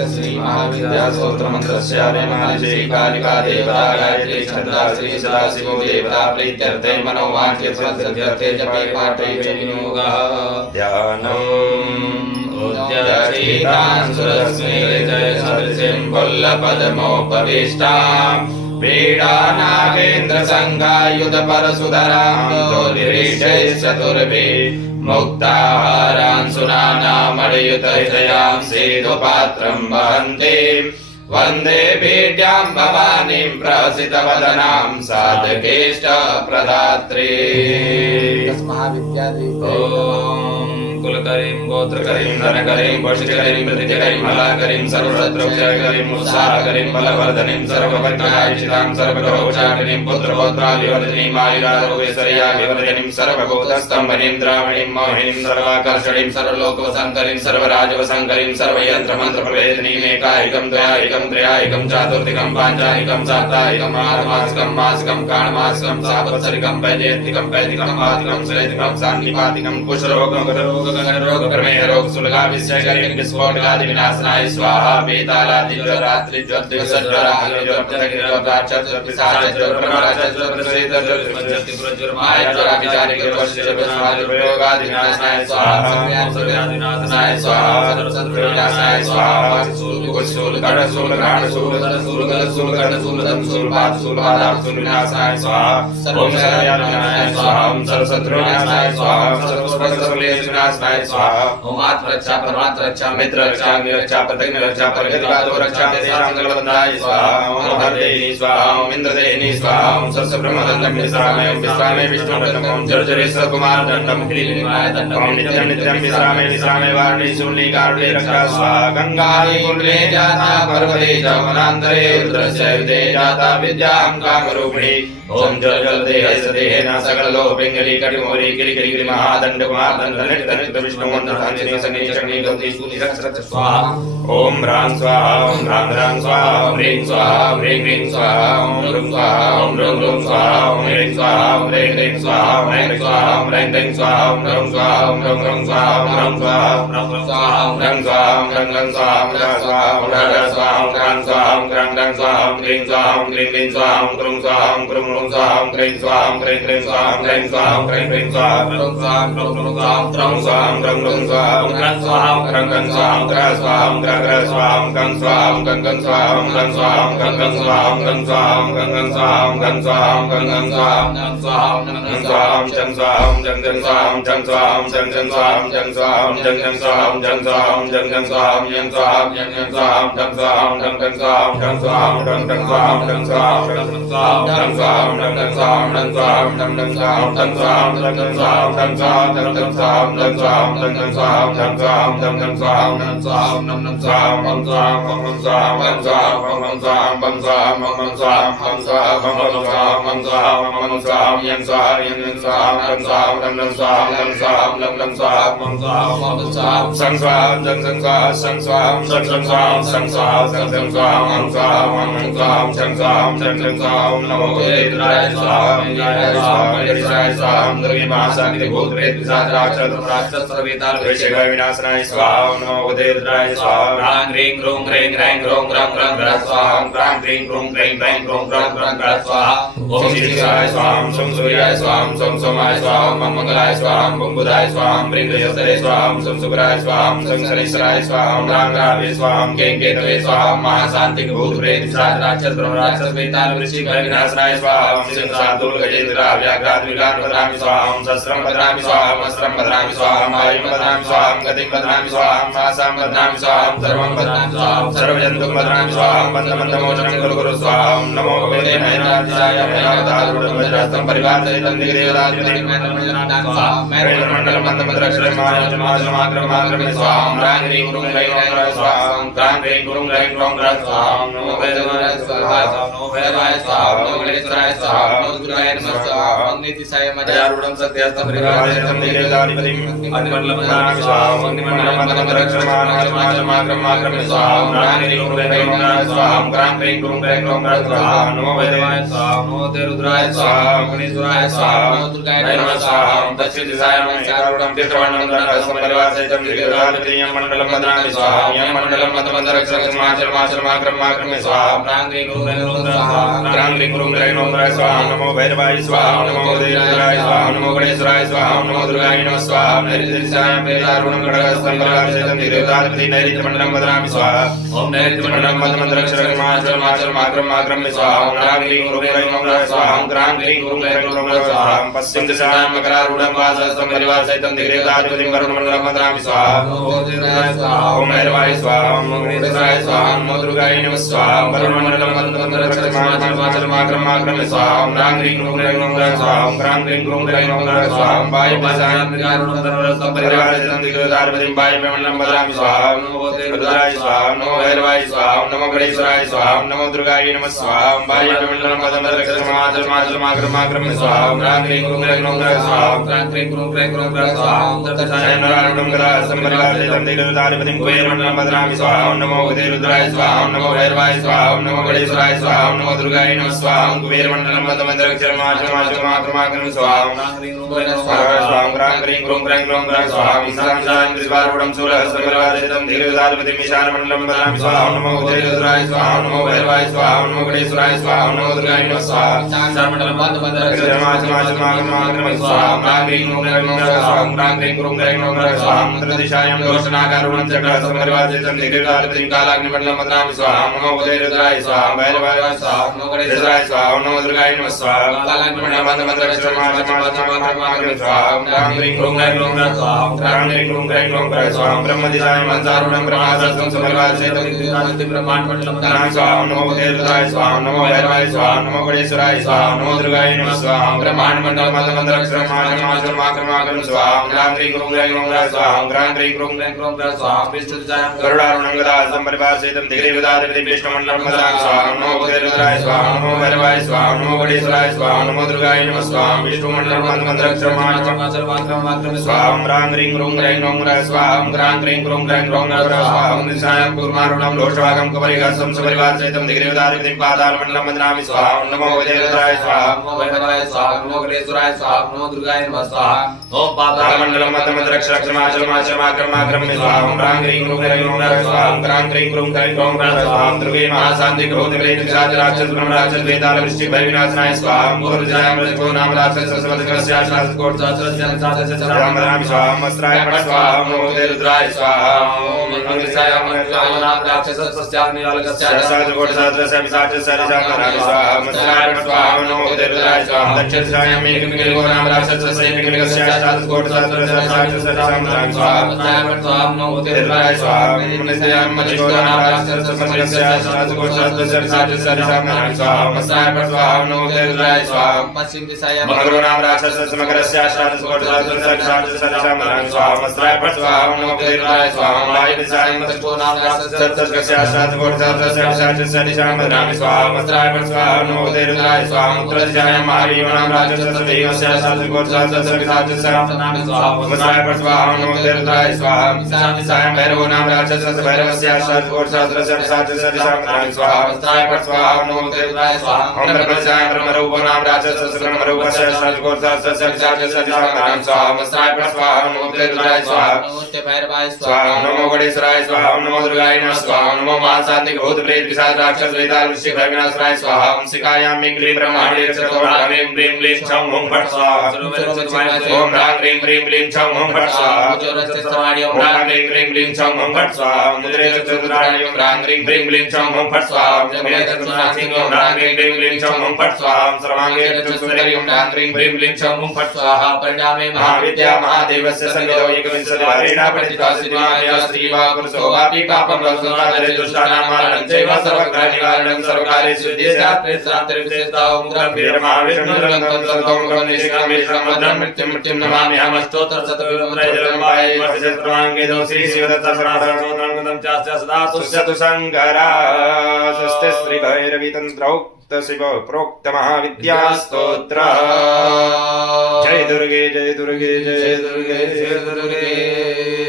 तस्य श्री महाविद्या स्तोत्र मंत्रस्य रेमालिजे कालिका देवता गायत्री छंदा श्री सदाशिवो देवता प्रीत्यर्थे मनोवांछित सद्यर्थे जपे पाठे च विनियोगः ध्यानम् उद्यचेतान् सुरस्मे जय सदृशिं वल्लपद्मोपविष्टाम् क्रीडानागेन्द्रसङ्घायुधपरशुधरां दोर्भिरीशैः चतुर्भिः मुक्ताहारान् सुनानामणियुतहृदयां सेतुपात्रं वहन्तीं वन्दे भेट्यां भवानीं प्रहसितवदनां साधकेष्टप्रदात्रीं कुलकरीं गोत्रकरीं धनकरीं वशिकरीं प्रतिकरीं मलाकरीं सर्वशत्रुक्षयकरीं उत्साहकरीं बलवर्धनीं सर्वभद्रायिषितां सर्वगौचारिणीं पुत्रपौत्राभिवर्धिनीं आयुरारोग्यैश्वर्याभिवर्धिनीं सर्वभूतस्तम्भनीं द्रावणीं मोहिनीं सर्वाकर्षणीं सर्वलोकवसङ्करीं सर्वराजवसङ्करीं सर्वयन्त्रमन्त्रप्रभेदिनीं एकाहिकं द्वयाहिकं त्रयाहिकं चातुर्थिकं पाञ्चाहिकं साप्ताहिकं आरुमासिकं मासिकं काणमासिकं सावत्सरिकं वैजयन्तिकं वैदिकं मादिकं शैतिकं सान्निपातिकं कुशरोगं गतरोग रोग प्रमेह रोग सुलगा विषयकरीं विस्फोटकादि विनाशनाय स्वाहा बेतालादि रात्रि ज्योतिषज्वर आलोक तगिरवाचर पिशाचर प्रमाचर प्रसेदर ज्योति प्रज्वलमाय विचारिक वश्य विस्माद प्रयोगादि विनाशनाय स्वाहा सर्वयादि विनाशनाय स्वाहा सर्वशत्रु विनाशनाय स्वाहा सूल गण सूल घाण सूल दल सूल गल सूल गण सूल दम सूल पाद सूल आदाम सूल विनाशनाय स्वाहा ओम सर्वयादि विनाशनाय स्वाहा ओम सर्वशत्रु विनाशनाय स्वाहा सर्वस्पर्शलेश विनाशनाय स्वाहा ओम आत्मरक्षा परमात्म रक्षा मित्र रक्षा निरक्षा प्रतिज्ञ रक्षा परगतिवादो रक्षा देशांगलवंदाय स्वाहा ओम हरदेहि स्वाहा ओम इंद्रदेहि स्वाहा ओम सरस ब्रह्मदंडम विश्रामे विश्रामे विष्णुदंडम ओम जर्जरेश्वर कुमार दंडम ह्रीलिंगाय दंडम ओम नित्यं नित्यं विश्रामे विश्रामे वाणी शून्य कारुण्य रक्षा स्वाहा गंगानि कुंडले जाता पर्वते जमुनांतरे रुद्रस्य युधे जाता विद्यां कामरूपिणी ओम जल जल देह सदेह न सकल लोह पिंगली कटिमोरी गिरि गिरि गिरि महादंड कुमार दंड धनिक विष्णु मंत्र धनि सनि चक्नि गति शूनि रक्ष रक्ष स्वाहा ओम ह्रां स्वाहा ओम ह्रां ह्रां स्वाहा ओम ह्रीं स्वाहा ओम ह्रीं ह्रीं स्वाहा ओम ह्रूं स्वाहा ओम ह्रूं ह्रूं स्वाहा ओम ह्रीं स्वाहा ओम ह्रीं ह्रीं स्वाहा ओम ह्रीं स्वाहा ओम ह्रीं ह्रीं स्वाहा ओम ह्रूं स्वाहा ओम ह्रूं ह्रूं स्वाहा ओम ह्रूं स्वाहा ओम ह्रूं स्वाहा ओम ह्रं स्वाहा ओम ह्रं ह्रं स्वाहा ओम ह्रं स्वाहा ओम ह्रं स्वाहा ओम ह्रं स्वाहा ओम ह्रं ह्रं स्वाहा ओम ह्रीं स्वाहा ओम ह्रीं ह्रीं स्वाहा ओम ह्रूं स्वाहा ओम ह्रूं ह्रूं स्वाहा ओम ह्रीं स्वाहा ओम ह्रीं ह्रीं स्वाहा ओम ह्रीं स्वाहा ओम ह्रीं ह्रीं स्वाहा ओम ह्रूं स्वाहा ओम ह्रूं ह्रूं स्वाहा ओम ह्रूं स्वाहा ओम ह्रूं ह्रूं स्वाहा ओम ह्रं स्वाहा ओम ह्रं ह्रं स्वाहा ओम ह्रं स्वाहा ओम ह्रं ह्रं स्वाहा ओम गं स्वाहा ओम गं गं स्वाहा ओम गं स्वाहा ओम गं गं स्वाहा ओम गं स्वाहा ओम गं गं स्वाहा ओम गं स्वाहा ओम गं गं स्वाहा ओम गं स्वाहा ओम गं स्वाहा ओम जं स्वाहा ओम जं जं स्वाहा ओम जं स्वाहा ओम जं जं स्वाहा ओम जं स्वाहा ओम जं जं स्वाहा ओम जं स्वाहा ओम जं जं स्वाहा ओम यं स्वाहा ओम यं यं स्वाहा ओम जं स्वाहा ओम जं जं स्वाहा ओम जं स्वाहा ओम जं जं स्वाहा ओम जं स्वाहा ओम जं स्वाहा ओम जं स्वाहा ओम जं जं स्वाहा ओम जं स्वाहा ओम जं जं स्वाहा ओम जं स्वाहा ओम जं जं स्वाहा ओम जं स्वाहा ओम जं जं स्वाहा ओम जं स्वाहा ओम जं जं स्वाहा ओम जं स्वाहा ओम जं जं स्वाहा ओम जं स्वाहा ओम जं जं स्वाहा ओम जं स्वाहा ओम जं स्वाहा ओम जं स्वाहा ओम जं स्वाहा ओम जं स्वाहा ओम जं स्वाहा ओम जं स्वाहा ओम जं स्वाहा ओम जं स्वाहा ओम जं स्वाहा ओम यं स्वाहा यं यं स्वाहा ओम जं स्वाहा ओम जं जं स्वाहा ओम जं स्वाहा ओम जं जं स्वाहा ओम जं स्वाहा ओम जं स्वाहा ओम सं स्वाहा ओम जं जं स्वाहा सं स्वाहा ओम सं सं स्वाहा ओम सं स्वाहा ओम सं सं स्वाहा ओम स्वाहा ओम स्वाहा ओम सं स्वाहा ओम सं सं स्वाहा ओम नमो देवाय स्वाहा ओम देवाय स्वाहा ओम देवाय स्वाहा ओम दुर्गे महाशांति भूत प्रेत पिशाच राक्षस राक्षस सर्ववेताल वैश्य विनाशनाय स्वाहा ओम नमो देवाय स्वाहा ह्रां ह्रीं ह्रूं ह्रीं ह्रैं ह्रों ह्रं ह्रं ह्रः स्वाहा ओम ह्रां ह्रीं ह्रूं ह्रीं ह्रैं ह्रों ह्रं ह्रं ह्रः स्वाहा ओम शिवाय स्वाहा ओम सोम सूर्याय स्वाहा ओम सोम सोमाय स्वाहा ओम मंगलाय स्वाहा ओम बुधाय स्वाहा ओम बृहस्पतये स्वाहा ओम सोम शुक्राय स्वाहा ओम सोम शनिश्चराय स्वाहा ओम रांगावे स्वाहा ओम केतवे स्वाहा ओम महाशांति भूत प्रेत पिशाच राक्षस ब्रह्म राक्षस वेताल वृश्चिक विनाशनाय स्वाहा ओम सिंह साधुल गजेंद्र व्याघ्राद विगान भद्रामि स्वाहा ओम शस्त्रं भद्रामि स्वाहा ओम अस्त्रं भद्रामि स्वाहा ओम आयुं भद्रामि स्वाहा ओम गतिं भद्रामि स्वाहा ओम नासां भद्रामि स्वाहा ओम सर्वं भद्रामि स्वाहा ओम सर्वजन्तुं भद्रामि स्वाहा ओम बन्धमोचनं कुरु कुरु स्वाहा ओम नमो भगवते नयनाधिशाय नयनावतारूढं वज्रहस्तं परिवारसहितं दिग्देवताधिपतिं मंडलं बन्धमद्रक्षरं मायाजमाग्रमाग्रमे स्वाहा ओम ह्रां ह्रीं ह्रूं ह्रैं ह्रः स्वाहा ओम ह्रां ह्रीं ह्रूं ह्रैं ह्रों ह्रः स्वाहा ओम नमो भैरवाय स्वाहा ओम नमो भैरवाय स्वाहा ओम नमो गणेशाय स्वाहा ओम नमो दुर्गाय नमः स्वाहा ओम नीतिशाय मजारूढं सत्यस्तं परिवारसहितं दिग्देवताधिपतिं मंडलं बन्धनामि स्वाहा ओम मंडलं बन्धमद्रक्षरं मायाजमाग्रमाग्रमे स्वाहा ओम ह्रां ह्रीं ह्रूं ह्रैं ह्रः स्वाहा ओम ह्रां ह्रीं ह्रूं ह्रैं ह्रों ह्रः स्वाहा ओम नमो भैरवाय स्वाहा ओम नमो रुद्राय स्वाहा ओम गणेशाय स्वाहा ओम नमो दुर्गाय नमः स्वाहा ओम दक्षिण दिशाय मजारूढं तीर्थवर्णं परिवारसहितं दिग्देवताधिपतिं मंडलं बदनामि स्वाहा यं मंडलं मतमंतरक्षरक्षमाचरमाचरमाक्रमाक्रमे स्वाहा प्रां क्रीं क्रूं क्रैं क्रूं स्वाहा प्रां क्रीं क्रूं क्रैं क्रूं स्वाहा नमो भैरवाय स्वाहा नमो देवराय स्वाहा नमो गणेश्वराय स्वाहा नमो दुर्गाय नमः स्वाहा नैऋत्यां वेदारुणं खड्गहस्तं बलराजयतं देवताधिपति नैऋत्यमण्डलं बदनामि स्वाहा ओम नैऋत्यमण्डलं मतमंतरक्षरक्षमाचरमाक्रमाक्रमे स्वाहा ओम प्रां क्रीं क्रूं क्रैं क्रूं स्वाहा प्रां क्रीं क्रूं क्रैं क्रूं स्वाहा पश्चिम दिशायां मकरारूढं वासस्तं परिवारसहितं देवताधिपतिं वरुणमण्डलं बदनामि स्वाहा ओम भैरवाय स्वाहा ओम गणेश्वराय स्वाहा नमो दुर्गाय नमः स्वाहा वरुणमण्डलं मतमंतरक्षरक्षमाचरमाक्रमाक्रमे स्वाहा ओम प्रां क्रीं क्रूं क्रैं क्रूं स्वाहा ओम प्रां क्रीं क्रूं क्रैं क्रूं स्वाहा ओम वायुपाशायां मकरारूढं वासस्तं परिवारसहितं देवताधिपतिं वायुमण्डलं बदनामि स्वाहा नमो देवताय स्वाहा नमो भैरवाय स्वाहा नमो गणेश्वराय स्वाहा नमो दुर्गाय नमः स्वाहा ओम वायुमण्डलं मतमंतरक्षरक्षमाचरमाक्रमे स्वाहा ओम प्रां क्रीं क्रूं क्रैं क्रूं स्वाहा ओम प्रां क्रीं क्रूं क्रैं क्रूं स्वाहा ओम तत्सायं नरारूढं गदाहस्तं परिवारसहितं देवताधिपतिं कुबेरमण्डलं बदनामि स्वाहा ओम नमो रुद्राय स्वाहा ओम नमो भैरवाय स्वाहा ओम नमो गणेश्वराय स्वाहा ओम नमो दुर्गाय नमः स्वाहा ओम कुबेरमण्डलं मतमंतरक्षरक्षमाचरमाक्रमे स्वाहा ओम प्रां क्रीं क्रूं क्रैं क्रूं स्वाहा ओम ईशानं त्रिवारूढं शूलहस्तं परिवारसहितं देवताधिपतिं ईशानमण्डलं बदनामि स्वाहा ओम नमो रुद्राय स्वाहा ओम नमो भैरवाय स्वाहा ओम नमो गणेश्वराय स्वाहा ओम नमो दुर्गाय नमः स्वाहा ईशानमण्डलं मतमंतरक्षरक्षमाचरमाक्रमे स्वाहा ओम प्रां क्रीं क्रूं क्रैं क्रूं स्वाहा ओम प्रां क्रीं क्रूं क्रैं क्रूं स्वाहा ओम उत्तरदिशायां दोषनागारूढं चक्रहस्तं परिवारसहितं देवताधिपतिं कालाग्निमण्डलं बदनामि स्वाहा ओम नमो रुद्राय स्वाहा ओम भैरवाय स्वाहा ओम नमो गणेश्वराय स्वाहा ओम नमो दुर्गाय नमः स्वाहा कालाग्निमण्डलं मतमंतरक्षरक्षमाचरमाक्रमे स्वाहा ओम प्रां क्रीं क्रूं क्रैं क्रूं स्वाहा ओम प्रां क्रीं क्रूं क्रैं क्रूं स्वाहा ओम ब्रह्मदिशायां मंसारूढं ब्रह्मासनं परिवारसहितं देवताधिपतिं ब्रह्माण्डमण्डलं बदनामि स्वाहा ओम नमो रुद्राय स्वाहा ओम नमो भैरवाय स्वाहा ओम नमो गणेश्वराय स्वाहा ओम नमो दुर्गाय नमः स्वाहा ओम ब्रह्माण्डमण्डलं मतमंतरक्षरक्षमाचरमाक्रमे स्वाहा ओम प्रां क्रीं क्रूं क्रैं क्रूं स्वाहा ओम प्रां क्रीं क्रूं क्रैं स्वाहा ओम विष्णुदिशायां गरुडारूढं गदाहस्तं परिवारसहितं देवताधिपतिं विष्णुमण्डलं बदनामि स्वाहा ओम नमो रुद्राय स्वाहा ओम नमो भैरवाय स्वाहा ओम नमो गणेश्वराय स्वाहा ओम नमो दुर्गाय नमः स्वाहा ओम विष्णुमण्डलं मतमंतरक्षरक्षमाचरमाक्रमे स्वाहा ओम प्रां क्रीं क्रूं क्रैं स्वाहा ओम प्रां क्रीं क्रूं क्रैं स्वाहा ओम दिशायां कूर्मारूढं लोष्टभागं कबरिहस्तं सपरिवारसहितं देवताधिपतिं पातालमण्डलं बदनामि स्वाहा ओम नमो रुद्राय स्वाहा ओम नमो भैरवाय स्वाहा ओम नमो गणेश्वराय स्वाहा ओम नमो दुर्गाय नमः स्वाहा ओम पातालमण्डलं मतमंतरक्षरक्षमाचरमाक्रमे स्वाहा ओम प्रां क्रीं क्रूं क्रैं स्वाहा ओम प्रां क्रीं क्रूं क्रैं स्वाहा ओम दुर्गे महाशान्ति ग्रोधवेदिराजराक्षस वेदालवृष्टि भयविनाशनाय स्वाहा ओम पूर्वदिशायां रजको नाम राक्षसस्वदकस्याश्रासकोटसात्रस्यां बदनामि स्वाहा ओम वस्त्राय स्वाहा ओम नमो रुद्राय स्वाहा ओम अंगदिशायां नाम राक्षसस्वस्याग्निवालकस्याश्रासकोटसात्रस्यां विसाचस्यां बदनामि स्वाहा ओम वस्त्राय स्वाहा ओम नमो रुद्राय स्वाहा दक्षिणदिशायां मेघमिगो नाम राक्षसस्यैकमिगस्याश्रासकोटसात्रस्यां बदनामि स्वाहा वस्त्राय स्वाहा ओम नमो रुद्राय स्वाहा ओम नित्यां मजिको नाम राक्षसस्वस्याश्रासकोटसात्रस्यां विसाचस्यां बदनामि स्वाहा ओम वस्त्राय स्वाहा ओम नमो रुद्राय स्वाहा पश्चिम दिशायां मकरो नाम राक्षसस्मकरस्याश्रासकोटसात्रस्यां विसाचस्यां बदनामि स्वाहा ओम वस्त्राय स्वाहा ओम नमो रुद्राय स्वाहा ओम वायु दिशायां मजिको नाम राक्षसस्मकरस्याश्रासकोटसात्रस्यां विसाचस्यां बदनामि स्वाहा ओम वस्त्राय स्वाहा ओम नमो रुद्राय स्वाहा ओम उत्तर दिशायां महावीर नाम राक्षसस्मकरस्याश्रासकोटसात्रस्यां विसाचस्यां बदनामि स्वाहा ओम वस्त्राय स्वाहा ओम नमो रुद्राय स्वाहा ईशान दिशायां भैरवो नाम राक्षसस्भैरवस्याश्रासकोटसात्रस्यां विसाचस्यां बदनामि स्वाहा ओम वस्त्राय स्वाहा ओम नमो रुद्राय स्वाहा ओम ब्रह्मदिशायां ब्रह्मरूपो नाम राक्षसस्ब्रह्मरूपस्याश्रासकोटसात्रस्यां विसाचस्यां बदनामि स्वाहा ओम वस्त्राय स्वाहा ओम नमो रुद्राय स्वाहा भैरवाय स्वाहा ओम नमो गणेश्वराय स्वाहा ओम नमो दुर्गाय नमः स्वाहा ओम नमो महाशान्ति भूतप्रेत पिशाच राक्षस वेदालवृष्टि भयविनाशनाय स्वाहा ओम शिखायां मिं क्लीं ब्रह्माण्डे चतुर्भुजां ह्रीं क्लीं क्लीं छं हुं फट् स्वाहा ओम ह्रां क्लीं क्लीं क्लीं छं हुं फट् स्वाहा ओम ह्रां क्लीं क्लीं क्लीं छं हुं फट् स्वाहा ओम मुद्रे चतुर्भुजां ओम ह्रां क्लीं क्लीं क्लीं छं हुं फट् स्वाहा ओम जमे चतुर्नासिं ओम ह्रां क्लीं क्लीं क्लीं छं हुं फट् स्वाहा ओम सर्वांगे चतुर्सुन्दरी ओम ह्रां क्लीं क्लीं क्लीं छं हुं फट् स्वाहा परिणामे महाविद्या महादेवस्य सन्निधौ एकविंशतिवारेण पठित्वा सिद्धिमाया स्त्री वा पुरुषो वापि पापं संसारे दुष्टानां मारणं चैव सर्वग्रहनिवारणं सर्वकार्येषु सिद्धिस्यात्रेत्रान्तरिविशेषता ओम महाविष्णुरङ्गं सर्वं निष्कामेश्वरं मृत्युं नमामि अहमस्तोत्रशतविवृमरैजलम्बायै वर्षचतुर्वाङ्गे दोषी शिवदत्तसनातनोत्रं चास्य सदा तुष्यतु शङ्करा स्वस्ति श्रीभैरवीतन्त्रौक्त शिव प्रोक्त महाविद्यास्तोत्र जय दुर्गे जय दुर्गे जय दुर्गे जय दुर्गे